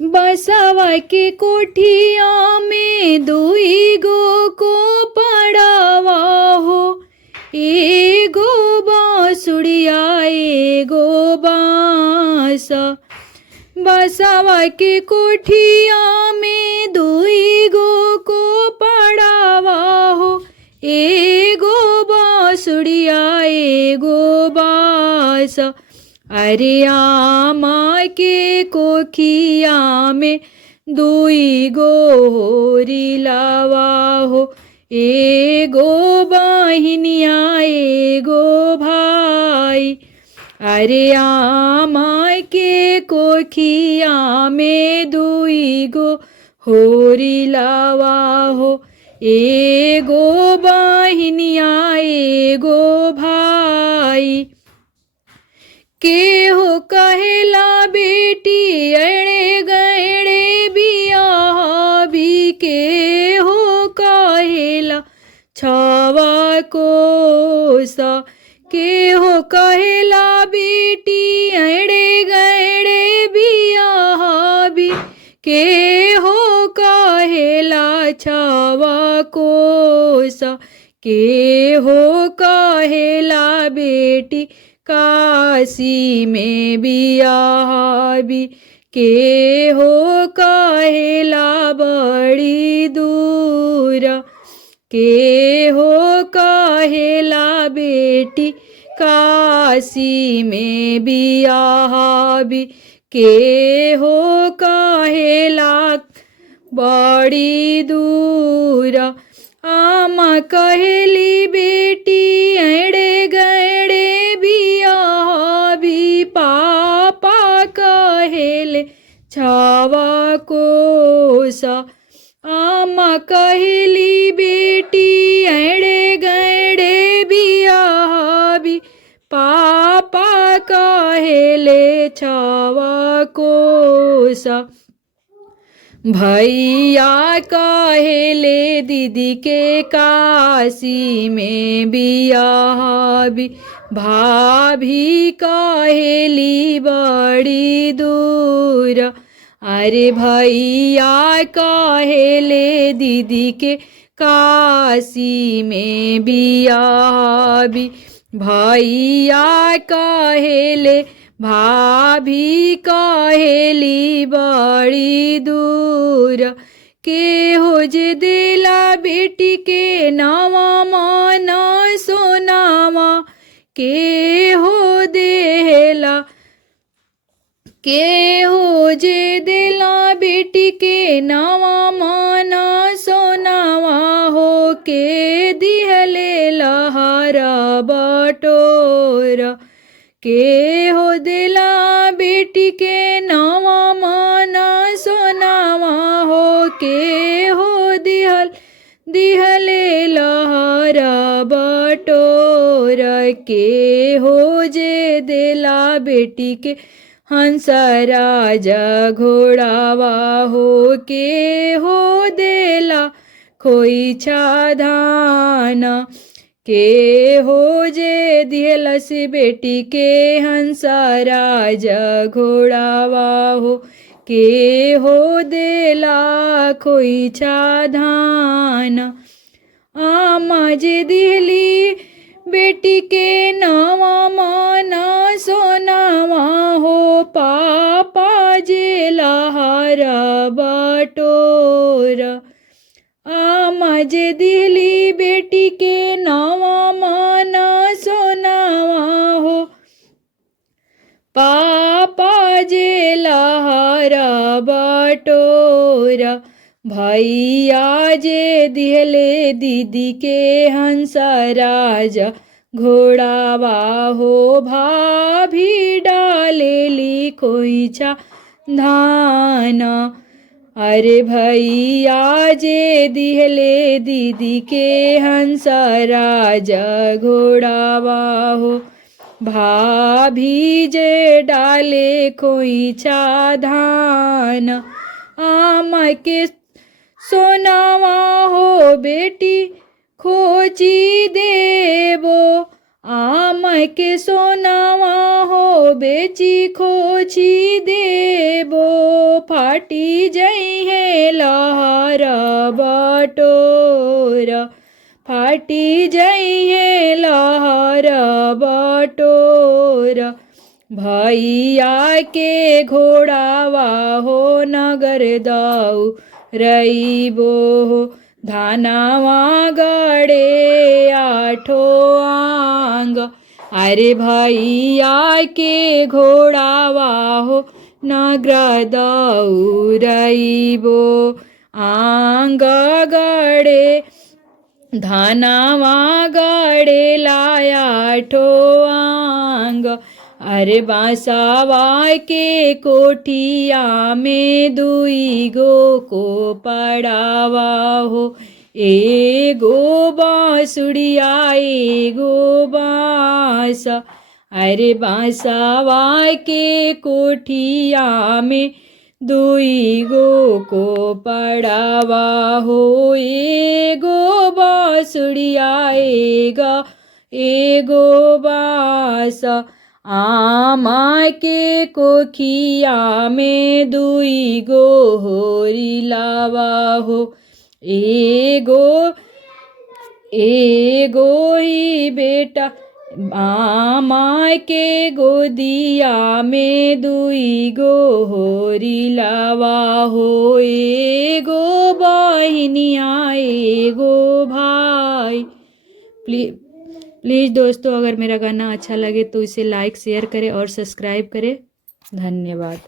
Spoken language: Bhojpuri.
बसवा के कोठिया में दुई गो को पड़ावा हो, एगो बांसुरिया एगो बांस। बसवा के कोठिया में दुई गो को पड़ावा हो, एगो बांसुरिया एगो बांस। अरे आमा के कोखिया में दुई गो होरी लावा हो, एगो बहिनिया एगो भाई। अरे आमा के कोखिया में दुई गो होरी लावा हो, एगो बहिनिया एगो भाई। के हो कहेला बेटी अड़े गड़े बियाह भी, के हो कहेला छावा कोसा। के हो कहेला बेटी अड़े गड़े बियाह भी, के हो कहेला छावा कोसा। के हो कहेला बेटी काशी में बियाह भी, के हो कहेला बड़ी दूर। के हो कहेला बेटी काशी में बियाह भी, के हो कहेला बड़ी दूर। आमा कहेली बेटी अड़े गड़े बियाह भी, पापा कहेले छावा कोसा। आमा कहेली बेटी अड़े गड़े बियाह भी, पापा कहेले छावा कोसा। भैया कहेले दीदी के काशी में बियाह भी, भाभी कहेली बड़ी दूर। अरे भैया कहेले दीदी के काशी में बियाह भी, भैया कहेले भाभी कहेली बड़ी दूर। के हो जे दिला बेटी के नावा माना सोनावा, के हो देला। के हो जे दिला बेटी के नावा माना सोनावा हो, के दिहले लहरा बटोरा। के हो दिला बेटी के नावा माना सोनावा हो, के हो दिहले लहरा बटोरा। के हो जे दिला बेटी के हंसराजा घोड़ावा हो, के हो देला खोइछा धाना। के हो जे दिहलस बेटी के हंसराजा घोड़ावा हो, के हो देला खोइछा धाना। आमा जे दिहली बेटी के नावा माना सोनावा हो, पापा जे लहरा बटोरा। आमा जे दिहली बेटी के नावा माना सोनावा हो, पापा जे लहरा बटोरा। भैया जे दिहले दीदी के हंसराजा घोड़ावा हो, भाभी डालेली खोइछा धाना। अरे भैया जे दिहले दीदी के हंसराजा घोड़ावा हो, भाभी जे डाले खोइछा धान। आमा के सोनावा हो बेटी खोची देबो, आमा के सोनावा हो बेची खोची देबो। फाटी जई है लहर बटोरा, फाटी जई है लहर बटोरा। भैया के घोड़ावा हो नगर दाऊ रईबो हो, धानावा गड़े आठो आंग। अरे भैया के घोड़ावा हो नगर दाऊ रईबो आंग गड़े, धानावा गड़े लाया ठो आंग। अरे बांसावा के कोठिया में दुई गो को पड़ावा हो, एगो बांसुड़िया एगो बांस। अरे बांसावा के कोठिया में दुई गो को पड़ावा हो, एगो बांसुड़िया एगो बांस। आमा के कोखिया में दुई गो होरी लावा हो, एगो ही बेटा। आमा के गोदिया में दुई गो होरी लावा हो, एगो बहिनिया एगो भाई। प्लीज़ दोस्तों, अगर मेरा गाना अच्छा लगे तो इसे लाइक शेयर करें और सब्सक्राइब करें। धन्यवाद।